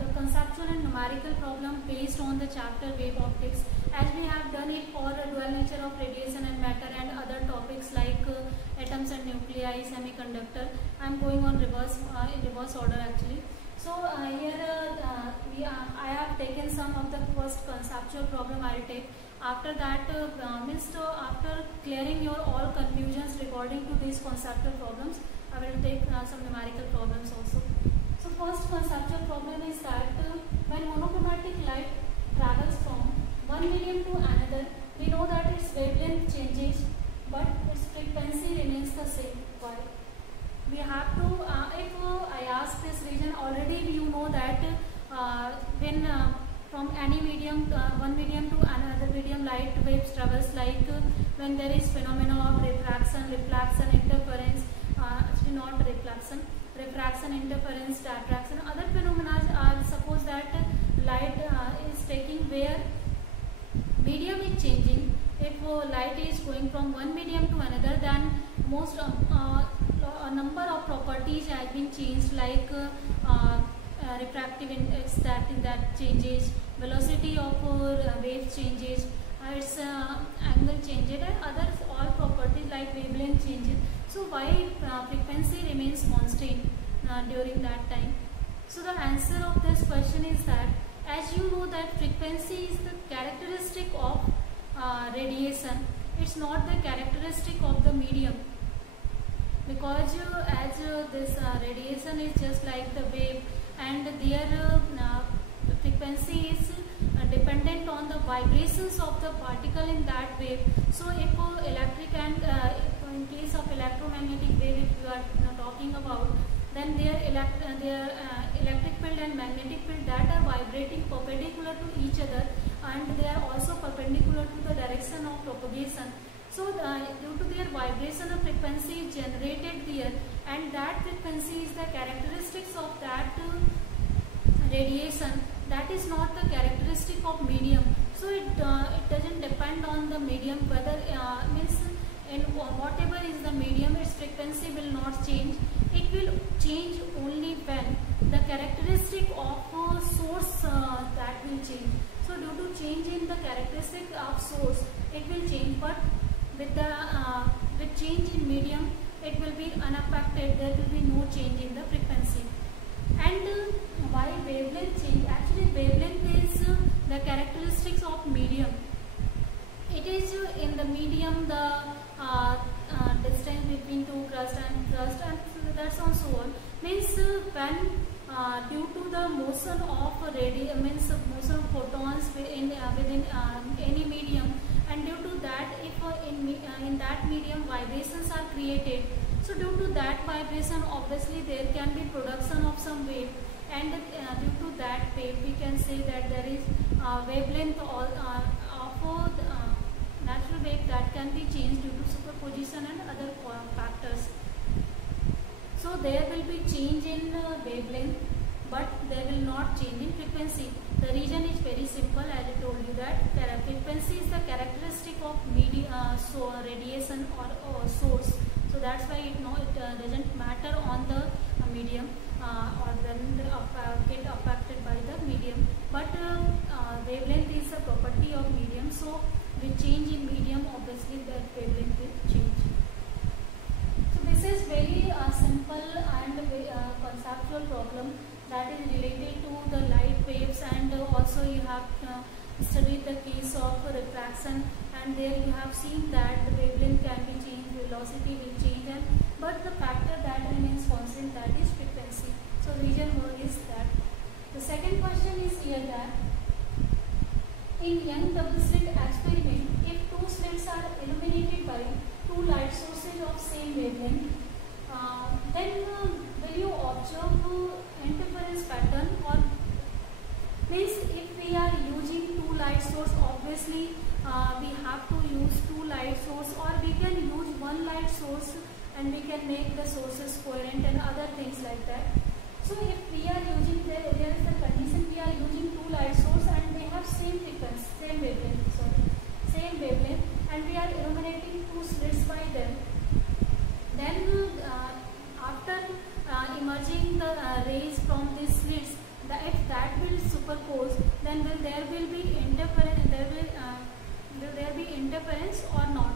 the conceptual and numerical problem based on the chapter wave optics, as we have done it for the dual nature of radiation and matter and other topics like atoms and nuclei, semiconductor. I am going on reverse in reverse order actually. So here I have taken some of the first conceptual problem I will take. After that after clearing your all confusions regarding to these conceptual problems, I will take some numerical problems also. So first conceptual problem is that when monochromatic light travels from one medium to another, we know that its wavelength changes but its frequency remains the same. Why? We have to, if I ask this region, already you know that when from any medium, one medium to another medium, light waves travels like when there is phenomena of refraction, reflection, interference, actually not reflection, refraction, interference, diffraction, other phenomena are, suppose that light is taking where medium is changing. If light is going from one medium to another, then most a number of properties has been changed, like refractive index that changes, velocity of wave changes, its angle changes, and other all properties like wavelength changes. So why frequency remains constant during that time? So the answer of this question is that, as you know that frequency is the characteristic of radiation, it's not the characteristic of the medium, because as this radiation is just like the wave, and their frequency is dependent on the vibrations of the particle in that wave. So if electric and in case of electromagnetic wave, if you are talking about, then their electric field and magnetic field that are vibrating perpendicular to each other, and they are also perpendicular to the direction of propagation. So due to their vibration, a frequency is generated there, and that frequency is the characteristics of that radiation. That is not the characteristic of medium. So it doesn't depend on the medium, whether means in whatever is the medium, its frequency will not change. It will change only when the characteristic of source that will change. So due to change in the characteristic of source, it will change, but with change in medium, it will be unaffected. There will be no change in the frequency. And why wavelength change? Actually, wavelength is the characteristics of medium. It is in the medium the distance between two crust and that's on so on. Means when due to the motion of motion of photons within any medium, and due to that, if in that medium vibrations are created, so due to that vibration, obviously there can be production of some wave, and due to that wave, we can say that there is wavelength of natural wave that can be changed due to superposition and other factors. So there will be change in wavelength, but there will not change in frequency. The reason is very simple, as I told you that frequency is the characteristic of radiation or source. So that's why it doesn't matter on the medium or when get affected by the medium. But wavelength is a property of medium. So with change in medium, obviously that wavelength will change. So this is very simple and conceptual problem that is related to the light waves, and also you have studied the case of refraction, and there you have seen that the wavelength can be changed, velocity will change, but the factor that remains constant, that is frequency. So reason one is that. The second question is here that in Young double slit experiment, if two slits are illuminated by two light sources of same wavelength, then will you observe interference pattern? Or means if we are using two light source, obviously we have to use two light source, or we can use one light source and we can make the sources coherent and other things like that. So if we are using, there is the condition, we are using two light source and they have same frequency, same wavelength, and we are illuminating two slits by them. Then after emerging the rays from these slits, the interference or not.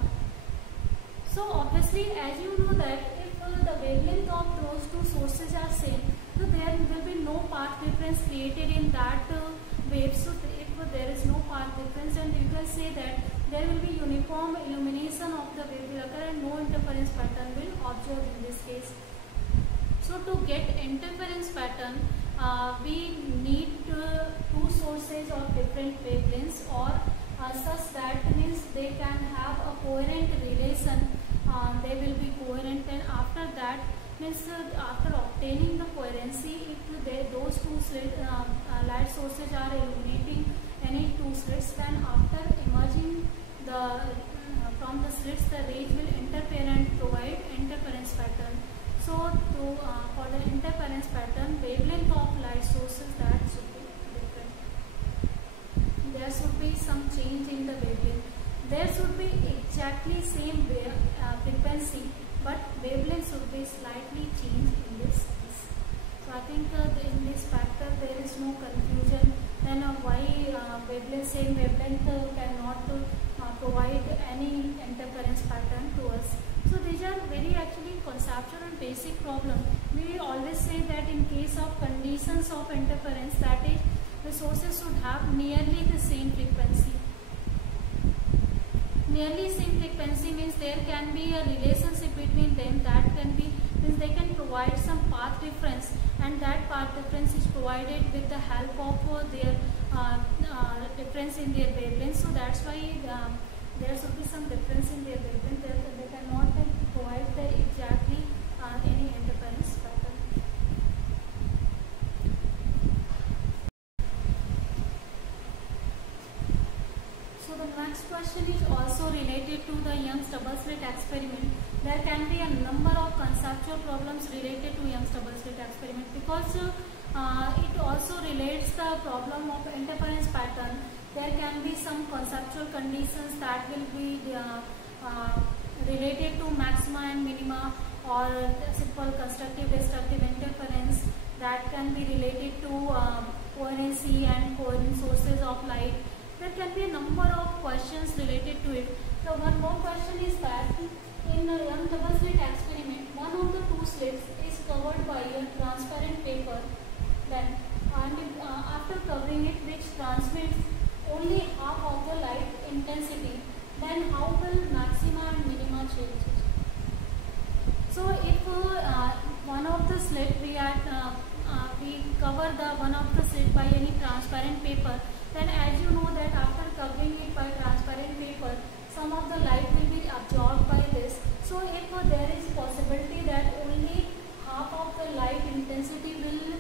So obviously, as you know that if the wavelength of those two sources are same, so there will be no path difference created in that wave. So if there is no path difference, and you can say that there will be uniform illumination of the wave will occur and no interference pattern will observe in this case. So to get interference pattern, we need two sources of different wavelengths, or such that means they can have a coherent relation. They will be coherent, and after that means after obtaining the coherency, if those two light sources are illuminating any two slits, then after emerging from the slits, the rays will interfere and provide interference pattern. So for the interference pattern, wavelength of light sources, that should be different. There should be some change in the wavelength. There should be exactly same frequency, but wavelength should be slightly changed in this case. So I think in this factor there is no confusion. Then why same wavelength cannot provide any interference pattern to us. So these are very actually conceptual and basic problem. We always say that in case of conditions of interference, that is, the sources should have nearly the same frequency. Nearly same frequency means there can be a relationship between them, that can be means they can provide some path difference, and that path difference is provided with the help of their difference in their wavelength. So that's why there should be some difference in their wavelength. They cannot provide the exactly any interference pattern. So the next question is also related to the Young's double slit experiment. There can be a number of conceptual problems related to Young's double slit experiment, because it also relates the problem of interference pattern. There can be some conceptual conditions that will be related to maxima and minima, or simple constructive destructive interference that can be related to coherency and coherent sources of light. There can be a number of questions related to it. So one more question is that in the Young double slit experiment, one of the two slits is covered by a transparent paper. Then after covering it, which transmits only half of the light intensity, then how will maxima and minima change? So if one of the slit we cover the one of the slit by any transparent paper, then as you know that after covering it by transparent paper, some of the light will be absorbed by this. So if there is possibility that only half of the light intensity will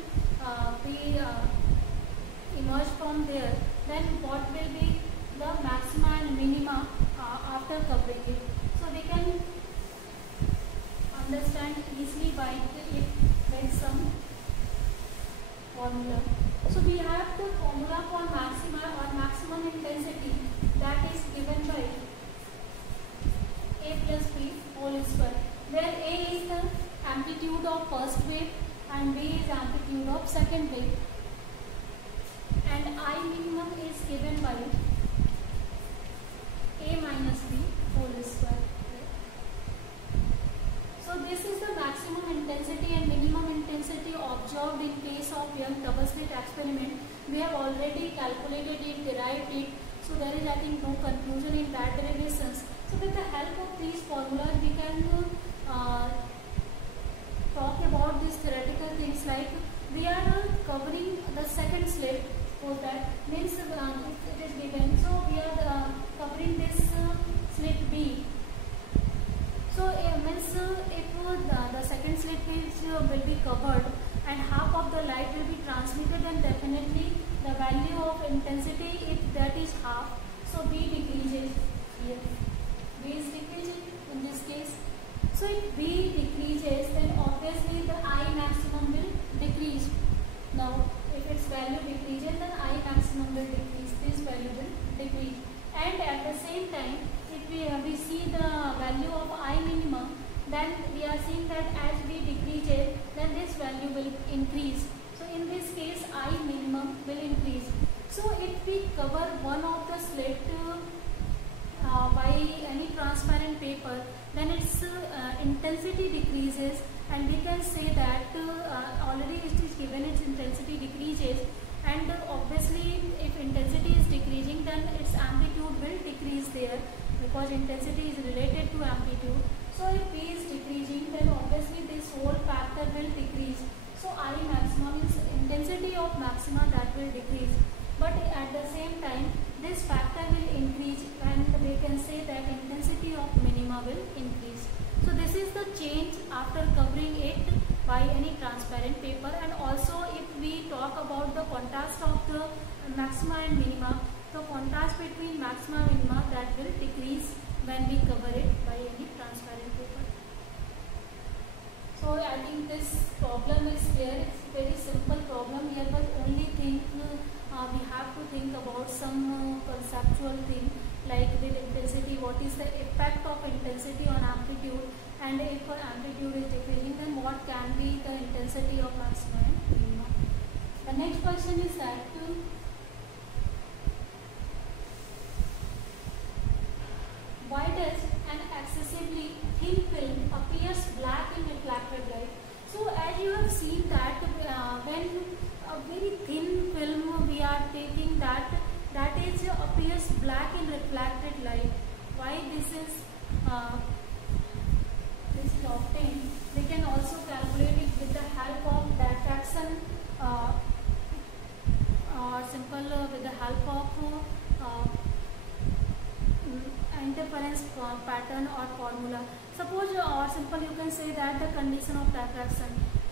be emerged from there, then what will be the maxima and minima after covering it? So we can understand easily by some formula. So we have the formula for maxima or maximum intensity, that is given by A plus B whole square, where A is the amplitude of first wave and B is amplitude of second wave, and I minimum is given by A minus B whole square. So this is the maximum intensity and minimum intensity observed in case of Young double slit experiment. We have already calculated it, derived it, so there is I think no confusion in that derivations. So with the help of these formulas, we can talk about these theoretical things, like we are covering the second slit, so that means it is given. So we are covering this slit B. So it means if the second slit will be covered and half of the light will be transmitted, then definitely the value of intensity, if that is half, so B decreases here. B is decreasing in this case. So if B decreases, then obviously the I maximum will decrease. Now if its value decreases, then I maximum will decrease, this value will decrease. And at the same time, if we see the value of I minimum, then we are seeing that as B decreases, then this value will increase. So in this case, I minimum will increase. So if we cover one of the slit by any transparent paper, then its intensity decreases, and we can say that already it is given its intensity decreases, and obviously if intensity is decreasing, then its amplitude will decrease there, because intensity is related to amplitude. So if P is decreasing, then obviously this whole factor will decrease. So I maximum is intensity of maxima that will decrease, but at the same time this factor will increase, and we can say that intensity of minima will increase. So this is the change after covering it by any transparent paper. And also if we talk about the contrast of the maxima and minima, the contrast between maxima and minima that will decrease when we cover it by any transparent paper. So I think this problem is clear. It's a very simple problem here, but only thing we have to think about some conceptual thing, like with intensity, what is the effect of intensity on amplitude, and if amplitude is decreasing, then what can be the intensity of maxima and minima. The next question is that why does an excessively thin film appears black in reflected light? So as you have seen that when a very thin film we are taking, that is appears black in reflected light. Why this is obtained? We can also calculate it with the help of diffraction or simple with the help of interference pattern or formula. Suppose or simple you can say that the condition of diffraction.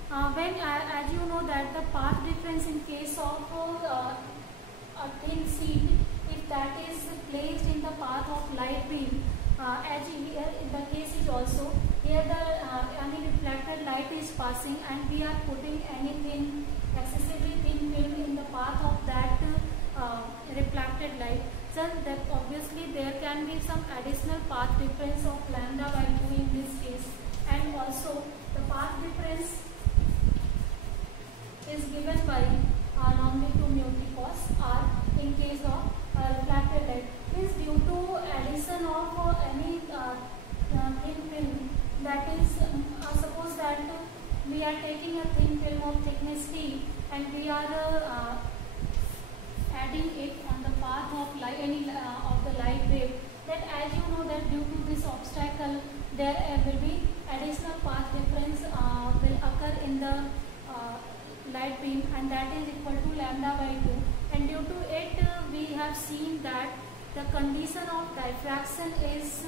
When as you know that the path difference in case of a thin sheet, if that is placed in the path of light beam, as here in the case is also here the any reflected light is passing, and we are putting any excessively thin film in the path of that reflected light. So that obviously there can be some additional path difference of lambda by 2 in this case, and also the path difference is given by normally 2 mu t cos r in case of reflected light. Is due to addition of any thin film, that is suppose that we are taking a thin film of thickness t, and we are adding it on the path of light, any of the light wave, that as you know that due to this obstacle there will be additional path difference will occur in the light beam, and that is equal to lambda by 2, and due to it we have seen that the condition of diffraction is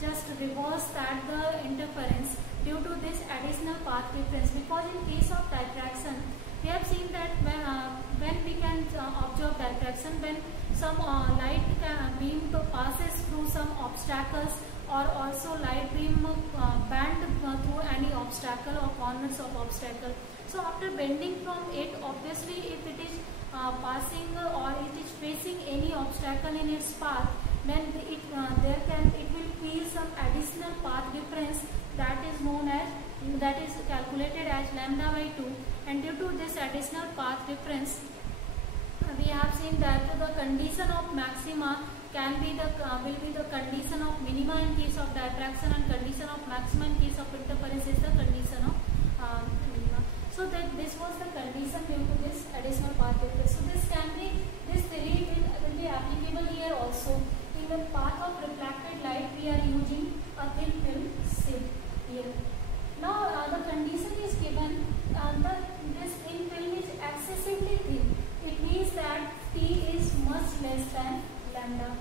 just reverse that the interference due to this additional path difference, because in case of diffraction we have seen that when we can observe diffraction, when some light beam passes through some obstacles, or also light beam bend through any obstacle or corners of obstacle. So after bending from it, obviously if it is passing or it is facing any obstacle in its path, then it will feel some additional path difference, that is known as, that is calculated as lambda by 2, and due to this additional path difference we have seen that the condition of maxima can be the will be the condition of minima in case of diffraction, and condition of maxima in case of interference is the condition of minima. So that this was the condition due to this additional path difference. So this theory will be applicable here also. In the path of reflected light we are using a thin film sheet here. Now the condition is given, this thin film is excessively thin. It means that T is much less than lambda.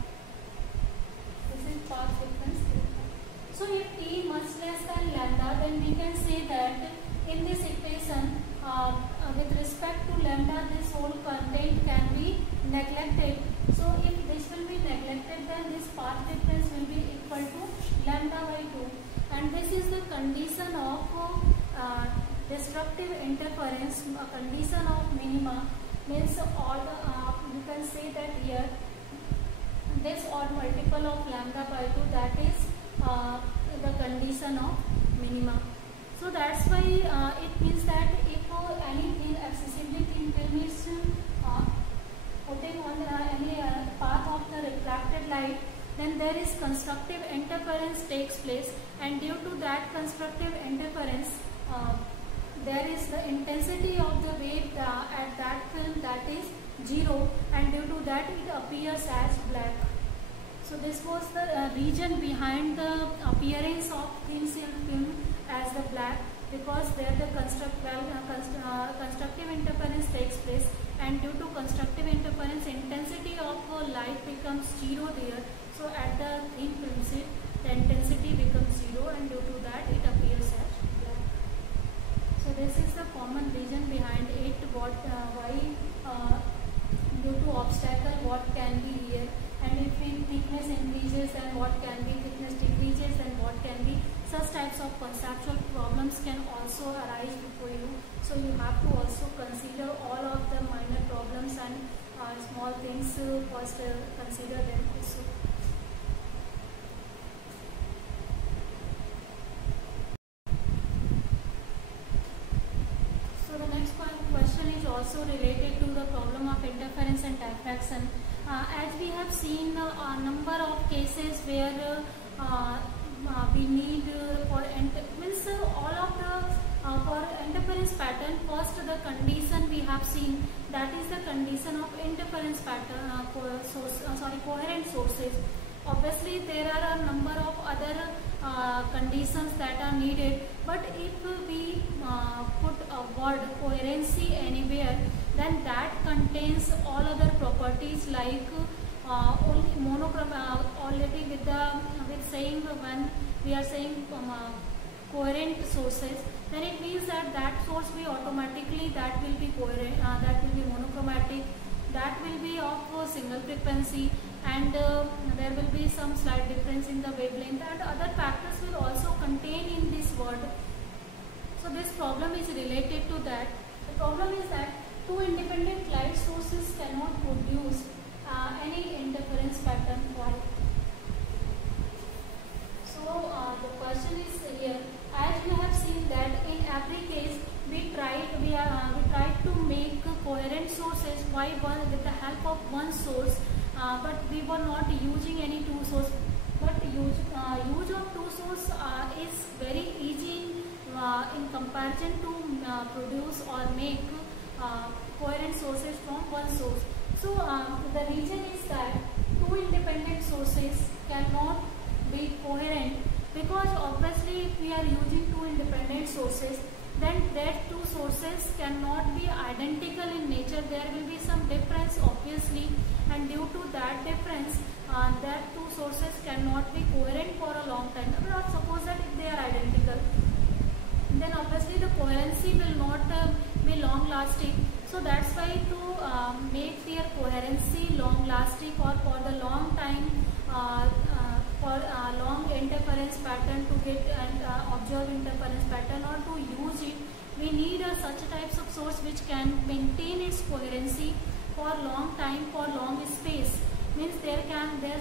This is path difference. So if T much less than lambda, then we can say that in this equation with respect to lambda, this whole content can be neglected. So if this will be neglected, then this path difference will be equal to lambda by 2, and this is the condition of disruptive interference. A condition of minima means odd, you can say that here this odd multiple of lambda by 2, that is the condition of minima. So that's why it means that if any thin excessively thin film is putting on any path of the refracted light, then there is constructive interference takes place, and due to that constructive interference there is the intensity of the wave at that film that is 0, and due to that it appears as black. So this was the reason behind the appearance of thin film as the black, because there the constructive interference takes place, and due to constructive interference intensity of light becomes 0 there. So at the thin film sheet the intensity becomes 0, and due to that it appears as black. So this is the common reason behind it, what why due to obstacle what can be here, and if thickness increases then what can be, thickness decreases then what can be. Such types of conceptual problems can also arise before you. So you have to also consider all of the minor problems and small things, first consider them also. So the next question is also related to the problem of interference and diffraction. As we have seen a number of cases where we need for all of the for interference pattern, first the condition we have seen, that is the condition of interference pattern coherent sources. Obviously there are a number of other conditions that are needed, but if we put a word coherency anywhere, then that contains all other properties like only monochrome already with saying, when we are saying coherent sources, then it means that source will automatically that will be coherent, that will be monochromatic, that will be of single frequency, and there will be some slight difference in the wavelength, and other factors will also contain in this word. So this problem is related to that. The problem is that two independent light sources cannot produce any interference pattern. Why? So the question is here, as you have seen that in every case we tried to make coherent sources with the help of one source, but we were not using any two source. But use of two source is very easy in comparison to produce or make coherent sources from one source. So the reason is that two independent sources cannot be coherent, because obviously if we are using two independent sources, then that two sources cannot be identical in nature. There will be some difference obviously, and due to that difference that two sources cannot be coherent for a long time. But suppose that if they are identical, then obviously the coherency will not be long lasting. So that's why to make their coherency long lasting or for the long time, for long interference pattern to get and observe interference pattern or to use it, we need such types of source which can maintain its coherency for long time, for long space. Means there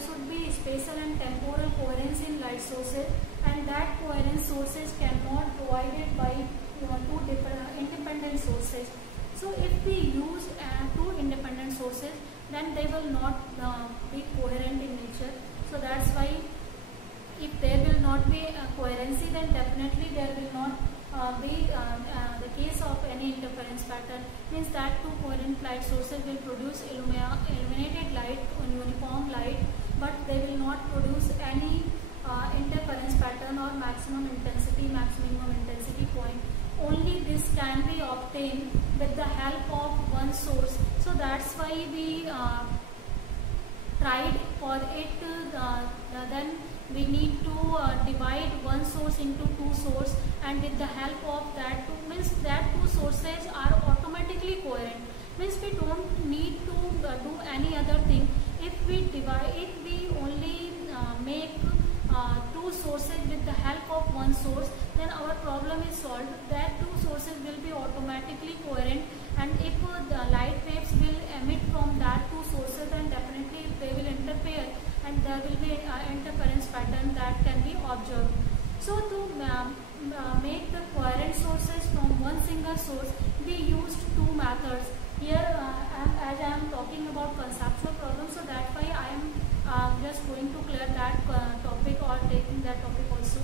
should be spatial and temporal coherence in light sources, and that coherence sources cannot provided by two independent sources. So if we use two independent sources, then they will not be coherent in nature. So that's why if there will not be coherency, then definitely there will not be the case of any interference pattern. Means that two coherent light sources will produce illuminated light, uniform light, but they will not produce any interference pattern or maximum intensity point. Only this can be obtained with the help of one source. So that's why we tried for it. Then we need to divide one source into two sources, and with the help of that means that two sources are automatically coherent. Means we don't need to do any other thing. If we only make two sources with the help of one source, then our problem is solved. That two sources will be automatically coherent, and if the light waves will emit from that two sources, then definitely they will interfere, and there will be interference pattern that can be observed. So to make the coherent sources from one single source, we used two methods. here as I am talking about conceptual problems, so that's why I am just going to clear that topic or taking that topic also.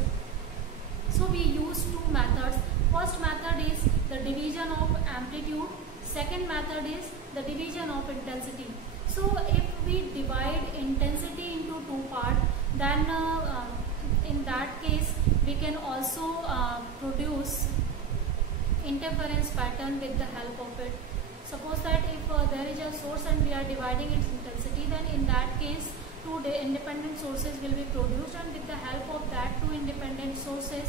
So we use two methods. First method is the division of amplitude. Second method is the division of intensity. So if we divide intensity into two parts, then in that case we can also produce interference pattern with the help of it. Suppose that if there is a source and we are dividing its intensity, then in that case two independent sources will be produced, and with the help of that two independent sources,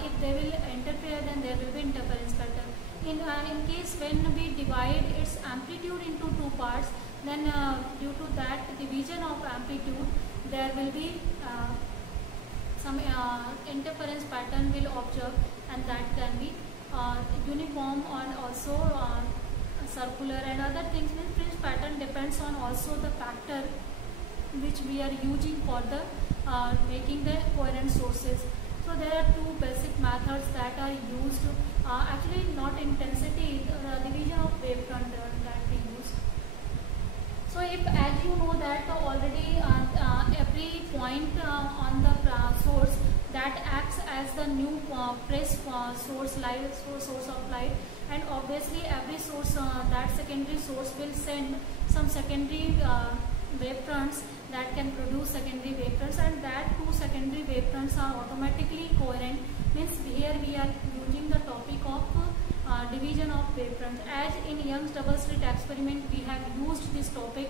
if they will interfere, then there will be interference pattern. In case when we divide its amplitude into two parts, then due to that division of amplitude, there will be some interference pattern will observe, and that can be uniform and also circular and other things. Means fringe pattern depends on also the factor which we are using for the making the coherent sources. So there are two basic methods that are used. Actually not intensity, division of wavefront that we use. So if, as you know that already every point on the source that acts as the new fresh source of light, and obviously every source that secondary source will send some secondary wavefronts that can produce secondary wavefronts, and that two secondary wavefronts are automatically coherent. Means here we are using the topic of division of wavefronts. As in Young's double slit experiment we have used this topic.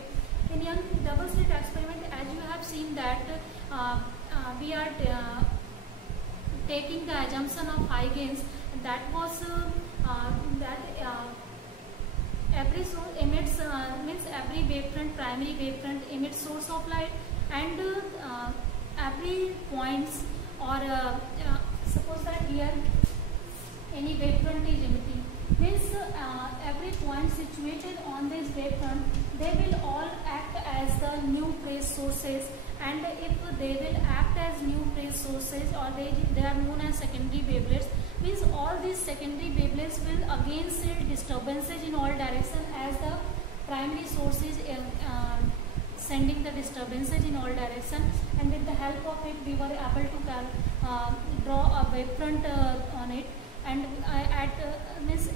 In Young's double slit experiment, as you have seen that we are taking the assumption of Huygens, that was every source emits means every wavefront, primary wavefront emits source of light, and every points or suppose that here any wavefront is emitting, means every point situated on this wavefront, they will all act as the new phase sources, and if they will act as new phase sources, or they are known as secondary wavelets, means all these secondary wavelets will again send disturbances in all directions, as the primary source is sending the disturbances in all directions, and with the help of it we were able to draw a wavefront on it, and means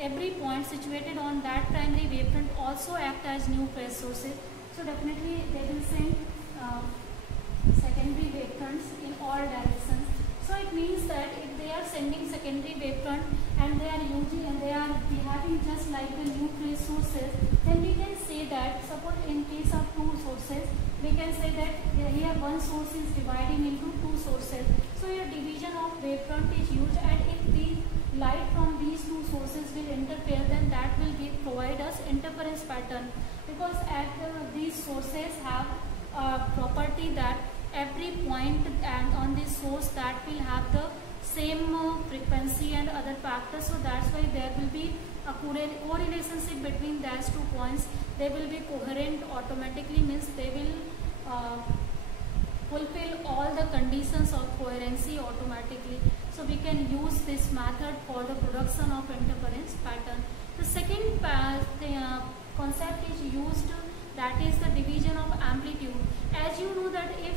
every point situated on that primary wavefront also act as new phase sources. So definitely they will send secondary wavefronts in all directions. So it means that if they are sending secondary wavefront and they are using and they are behaving just like the new phase sources, then we can say that, suppose in case of two sources, we can say that here one source is dividing into two sources. So your division of wavefront is used, and if the light from these two sources will interfere, then that will provide us interference pattern, because these sources have a property that every point and on this source that will have the same frequency and other factors. So that's why there will be a correlationship between those 2 points. They will be coherent automatically, means they will fulfill all the conditions of coherency automatically. So we can use this method for the production of interference pattern. The second concept is used, that is the division of amplitude. As you know that if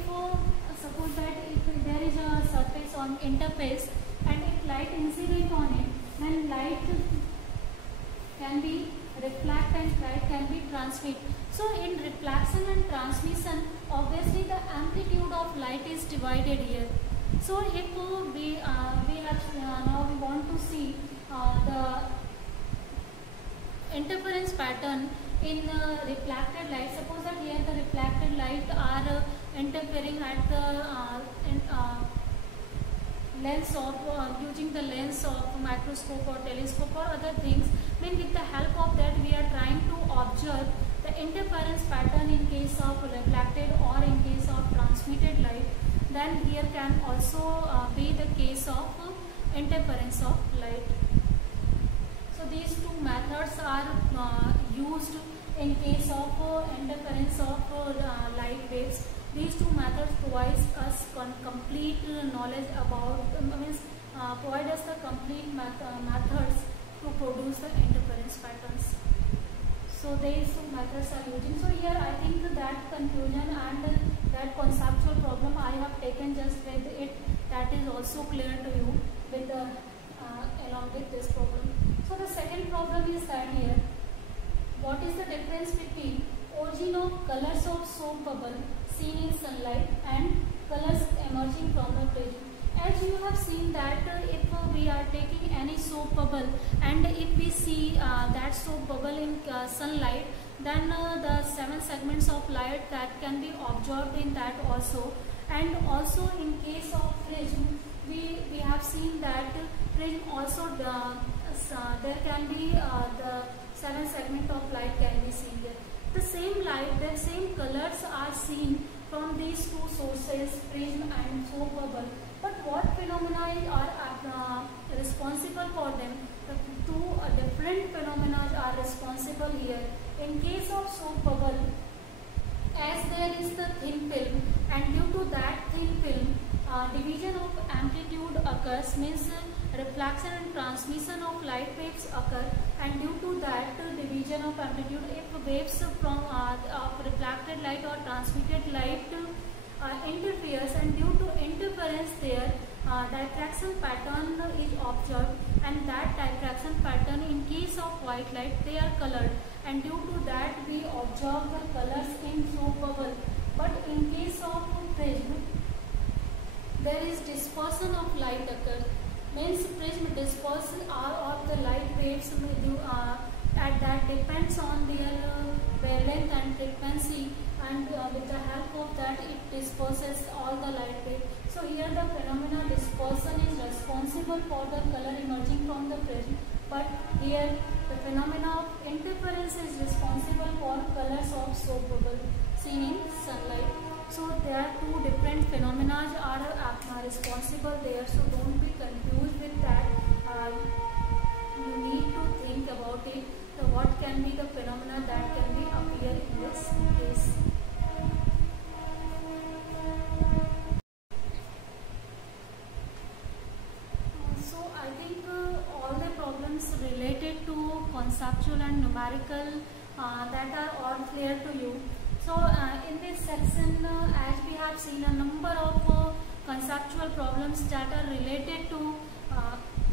suppose that if there is a surface on interface and if light incident on it, then light can be reflect and light can be transmit. So in reflection and transmission, obviously the amplitude of light is divided here. So if we have now we want to see the interference pattern in reflected light. Suppose that here the reflected light are interfering at the lens of using the lens of microscope or telescope or other things. Then with the help of that we are trying to observe the interference pattern in case of reflected or in case of transmitted light. Then here can also be the case of interference of light. So these two methods are used in case of interference of light waves. These two methods provides us complete knowledge about provide us the complete methods to produce the interference patterns. So these two methods are using. So here I think that confusion and that conceptual problem I have taken just with it, that is also clear to you with the along with this problem. So the second problem is that here, what is the difference between origin of colors of soap bubble seen in sunlight and colors emerging from the prism? As you have seen that if we are taking any soap bubble and if we see that soap bubble in sunlight, then the 7 segments of light that can be observed in that also. And also in case of prism, we have seen that prism also there can be the 7 segment of light can be seen there. The same light, the same colors are seen from these two sources, prism and soap bubble. But what phenomena are responsible for them? The two different phenomena are responsible here. In case of soap bubble, as there is the thin film, and due to that thin film, division of amplitude occurs, means reflection and transmission of light waves occur, and due to that division of amplitude, if waves from of reflected light or transmitted light interferes, and due to interference there diffraction pattern is observed, and that diffraction pattern in case of white light they are colored, and due to that we observe the colors in soap bubble. But in case of prism, there is dispersion of light occurs, means prism disperses all of the light waves that depends on their wavelength and frequency, and with the help of that it disperses all the light waves. So here the phenomena dispersion is responsible for the color emerging from the prism, but here the phenomena of interference is responsible for colors of soap bubble seen in sunlight. So there are two different phenomena are responsible there, so don't be confused with that. You need to think about it, what can be the phenomena that can be appear in this case. So I think all the problems related to conceptual and numerical that are all clear to you. So in this section, as we have seen a number of conceptual problems that are related to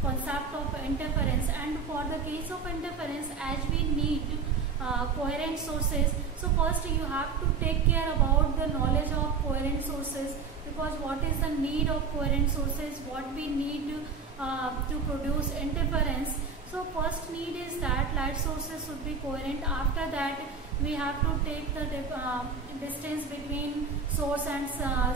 concept of interference, and for the case of interference, as we need coherent sources, so first you have to take care about the knowledge of coherent sources, because what is the need of coherent sources, what we need to produce interference. So first need is that light sources should be coherent. After that we have to take the distance between source and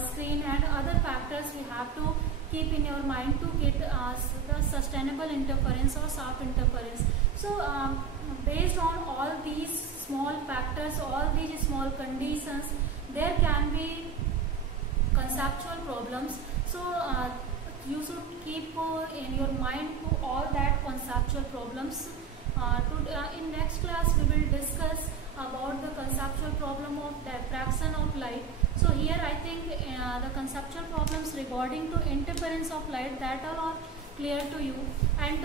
screen, and other factors we have to keep in your mind to get the sustainable interference or sharp interference. So based on all these small factors, all these small conditions, there can be conceptual problems. So you should keep in your mind to all that conceptual problems. In next class we will discuss about the conceptual problem of diffraction of light. So here I think the conceptual problems regarding to interference of light, that are all clear to you, and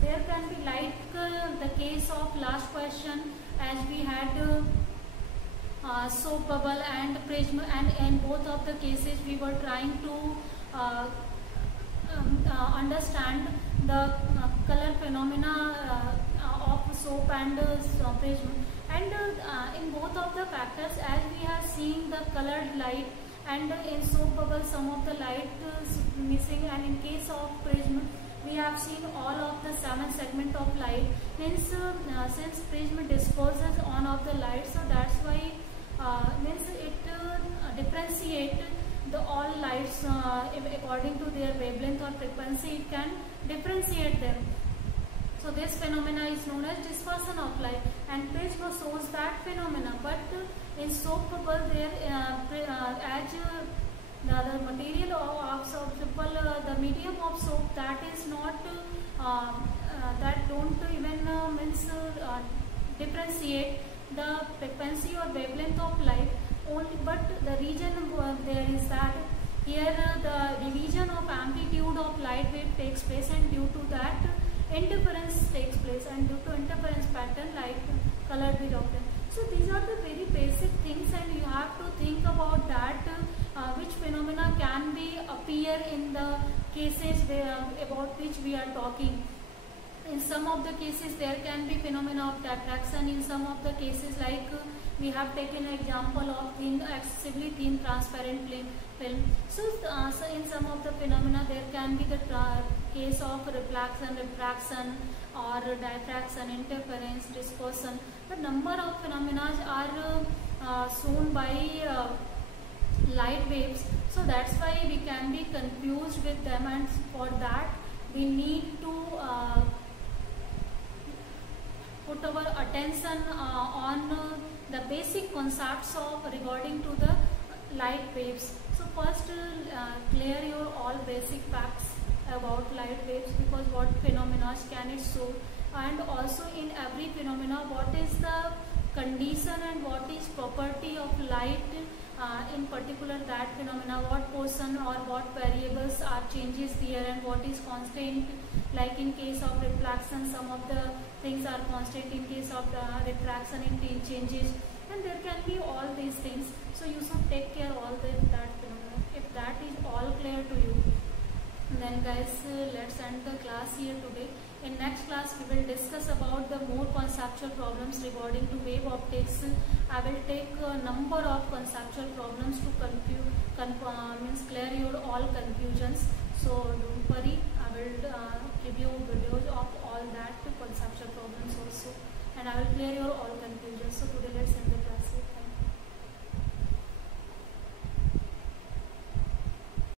there can be like the case of last question, as we had soap bubble and prism, and in both of the cases we were trying to understand the color phenomena of soap and prism, and in both of the factors, as we are seeing the colored light, and in soap bubble some of the light is missing, and in case of prism we have seen all of the 7 segment of light, means since prism disperses on of the light, so that's why means it differentiate the all lights according to their wavelength or frequency, it can differentiate them. So this phenomena is known as dispersion of light, and prism shows that phenomena. But in soap bubble there as the material of soap bubble, the medium of soap, that is not that don't even means differentiate the frequency or wavelength of light only, but the reason there is that here the division of amplitude of light wave takes place, and due to that interference takes place, and due to interference pattern light colored with oxygen. So these are the very basic things, and you have to think about that which phenomena can be appear in the cases about which we are talking. In some of the cases there can be phenomena of diffraction. In some of the cases, like we have taken an example of thin, excessively thin transparent film. So in some of the phenomena there can be the case of reflection, refraction, or diffraction, interference, dispersion. The number of phenomena are shown by light waves, so that's why we can be confused with them, and for that we need to put our attention on the basic concepts of regarding to the light waves. So first clear your all basic facts about light waves, because what phenomena can it show, and also in every phenomena what is the condition and what is property of light in particular that phenomena, what portion or what variables are changes there, and what is constant. Like in case of reflection, some of the things are constant. In case of the refraction, it changes, and there can be all these things. So you should take care all that phenomena. If that is all clear to you, then guys, let's end the class here today. In next class we will discuss about the more conceptual problems regarding to wave optics. I will take a number of conceptual problems to clear your all confusions. So don't worry, I will give you videos of all that conceptual problems also, and I will clear your all confusions. So today let's end the